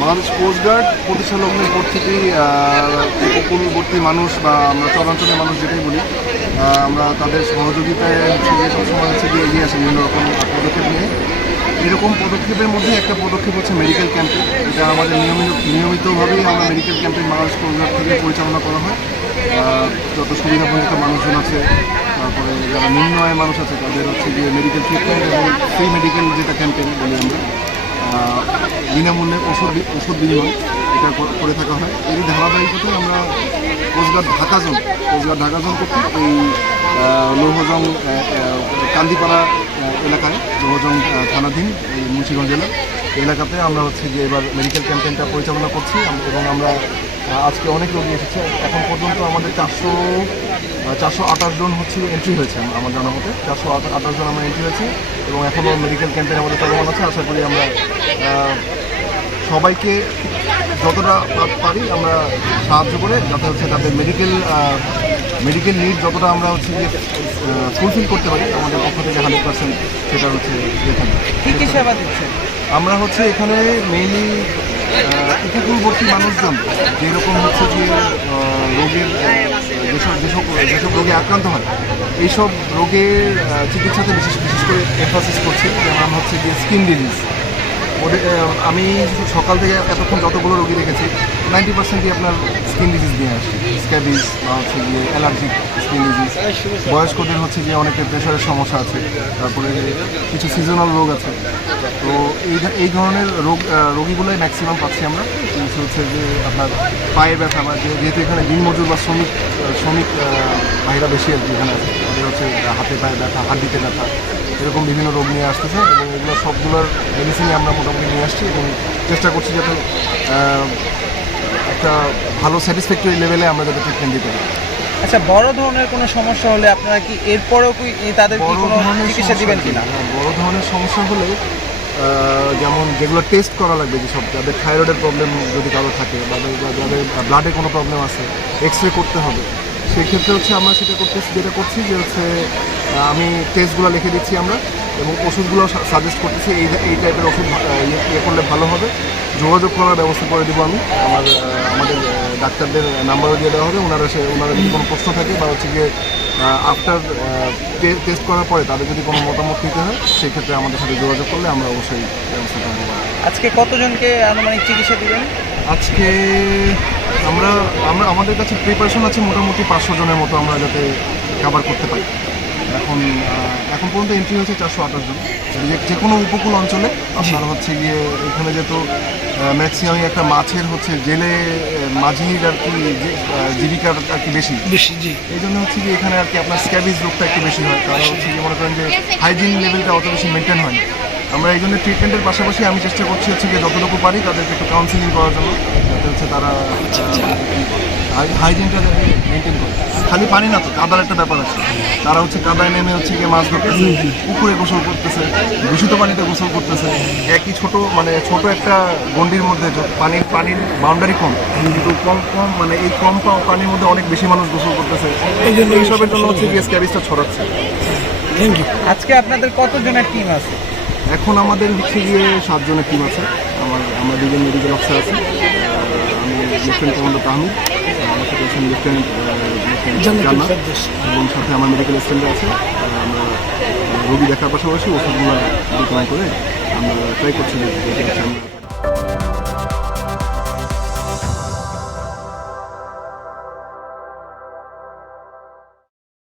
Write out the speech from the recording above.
Bangladesh coast guard প্রতিষ্ঠা লগ্নের পর থেকেই উপকূলবর্তী মানুষ বা আমরা চরাঞ্চলের মানুষ যেটাই বলি, আমরা তাদের সহযোগিতায় হচ্ছে যে সবসময় হচ্ছে গিয়ে এগিয়ে আসে বিভিন্ন রকম পদক্ষেপ নিয়ে। এরকম পদক্ষেপের মধ্যে একটা পদক্ষেপ হচ্ছে মেডিকেল ক্যাম্পে, এটা আমাদের নিয়মিতভাবেই আমরা মেডিকেল ক্যাম্পের বাংলাদেশ কোস্টগার্ড থেকে পরিচালনা করা হয়। যত সুবিধাবঞ্চিত মানুষজন আছে, তারপরে যারা নিম্ন আয়ের মানুষ আছে, তাদের হচ্ছে গিয়ে মেডিকেল ট্রিটমেন্ট এবং ফ্রি মেডিকেল যেটা ক্যাম্পেইন বলি আমরা, বিনামূল্যে ওষুধ বিনিময় এটা করে থাকা হয়। এই ধারাবাহিকতায় আমরা কোস্টগার্ড ঢাকা জোন করতে এই লৌহজং কান্দিপাড়া এলাকায়, লৌহজং থানাধীন এই মুন্সিগঞ্জ জেলা এলাকাতে আমরা হচ্ছে যে এবার মেডিকেল ক্যাম্পেইনটা পরিচালনা করছি। এবং আমরা আজকে অনেক রোগী এসেছে। এখন পর্যন্ত আমাদের 428 জন হচ্ছে এন্ট্রি হয়েছে আমার জানা মতে, 428 জন আমরা এন্ট্রি হয়েছে এবং এখনও মেডিকেল ক্যাম্পেইন আমাদের চলমান আছে। আশা করি আমরা সবাইকে যতটা পারি আমরা সাহায্য করে যাতে হচ্ছে তাদের মেডিকেল নিড যতটা আমরা হচ্ছে যে ফুলফিল করতে পারি আমাদের পক্ষ থেকে 100% সেটা হচ্ছে কী কী সেবা দিচ্ছে। আমরা হচ্ছে এখানে মেইনলি উপকূলবর্তী মানুষজন যেরকম হচ্ছে যে রোগের যেসব রোগে আক্রান্ত হয়, এইসব রোগের চিকিৎসাতে বিশেষ করে এমফাসিস করছি। যেমন হচ্ছে যে স্কিন ডিজিজ, আমি সকাল থেকে এতক্ষণ যতগুলো রোগী দেখেছি 90%ই আপনার স্কিন ডিজিজ নিয়ে আসছে, স্ক্যাবিস বা হচ্ছে গিয়ে অ্যালার্জিক স্কিন ডিজিজ। বয়স্কদের হচ্ছে গিয়ে অনেকের প্রেশারের সমস্যা আছে, তারপরে কিছু সিজনাল রোগ আছে। তো এই ধরনের রোগীগুলোই ম্যাক্সিমাম পাচ্ছি আমরা। হচ্ছে যে আপনার পায়ে ব্যথা, বা যেহেতু এখানে দিনমজুর বা শ্রমিক ভাইরা বেশি আর কি এখানে আছে, তাদের হচ্ছে হাতে পায়ে ব্যথা, হাড্ডিতে ব্যথা, এরকম বিভিন্ন রোগ নিয়ে আসতেছে এবং এগুলো সবগুলোর মেডিসিনই আমরা মোটামুটি নিয়ে আসছি এবং চেষ্টা করছি যাতে একটা ভালো স্যাটিসফ্যাক্টরি লেভেলে আমরা যাতে ট্রিটমেন্ট দিতে পারি। আচ্ছা, বড় ধরনের কোনো সমস্যা হলে আপনারা কি এরপরেও কি তাদের কি কোনো চিকিৎসা দিবেন কিনা? বড় ধরনের সমস্যা হলে যেমন যেগুলো টেস্ট করা লাগবে, যেসব যাদের থাইরয়েডের প্রবলেম যদি কারো থাকে বা যাদের ব্লাডে কোনো প্রবলেম আছে, এক্স রে করতে হবে। সেক্ষেত্রে হচ্ছে আমরা যেটা করছি যে হচ্ছে আমি টেস্টগুলো লিখে দিচ্ছি আমরা এবং ওষুধগুলো সাজেস্ট করতেছি, এই টাইপের ওষুধ ইয়ে করলে ভালো হবে। যোগাযোগ করার ব্যবস্থা করে দেবো আমি, আমাদের ডাক্তারদের নাম্বারও দিয়ে দেওয়া হবে। ওনারা যদি কোনো প্রশ্ন থাকে বা হচ্ছে গিয়ে আফটার টেস্ট করার পরে তাদের যদি কোনো মতামত নিতে হয়, সেক্ষেত্রে আমাদের সাথে যোগাযোগ করলে আমরা অবশ্যই ব্যবস্থা করবো। আজকে কতজনকে আনুমানিক চিকিৎসা দিবেন? আজকে আমাদের কাছে প্রিপারেশন আছে মোটামুটি 500 জনের মতো আমরা যাতে কভার করতে পারি। এখন পর্যন্ত এন্ট্রি হয়েছে 428 জন। যে কোনো উপকূল অঞ্চলে আপনার হচ্ছে গিয়ে এখানে যেহেতু ম্যাক্সিমামই একটা মাছের হচ্ছে জেলে মাঝির আর কি জীবিকার আর কি বেশি, এই জন্য হচ্ছে গিয়ে এখানে আর কি আপনার স্ক্যাবিজ রোগটা একটু বেশি হয়। কারণ হচ্ছে গিয়ে মনে করেন যে হাইজিন লেভেলটা অত বেশি মেনটেন হয় না। আমরা এই জন্য ট্রিটমেন্টের পাশাপাশি আমি চেষ্টা করছি হচ্ছে গিয়ে যতটুকু পারি তাদেরকে একটু কাউন্সিলিং করার জন্য, যাতে হচ্ছে তারা হাইজিনটা মেনটেন করে। খালি পানি না তো, কাদার একটা ব্যাপার আছে। তারা হচ্ছে কাদায় নেমে হচ্ছে গিয়ে মাছ ধরতেছে, পুকুরে গোসল করতেছে, দূষিত পানিতে গোসল করতেছে। একই ছোট একটা গন্ডির মধ্যে পানির বাউন্ডারি কম, কিন্তু কম মানে এই কম পানির মধ্যে অনেক বেশি মানুষ গোসল করতেছে। এইসবের জন্য হচ্ছে গিয়ে স্ক্যাবিসটা ছড়াচ্ছে। আজকে আপনাদের কতজনের টিম আছে? এখন আমাদের হচ্ছে গিয়ে 7 জনের টিম আছে। আমরা 2 জন মেডিকেল অফিসার আছে। আমি লেফটেন্যান্ট কমান্ডার তাহমিদ, আমার সাথে আছেন লেফটেন্যান্ট জান্নাত এবং সাথে আমার মেডিকেল অ্যাসিস্ট্যান্ট আছে। আমরা রোগী দেখার পাশাপাশি ওষুধগুলো বিতরণ করে আমরা ট্রাই করছি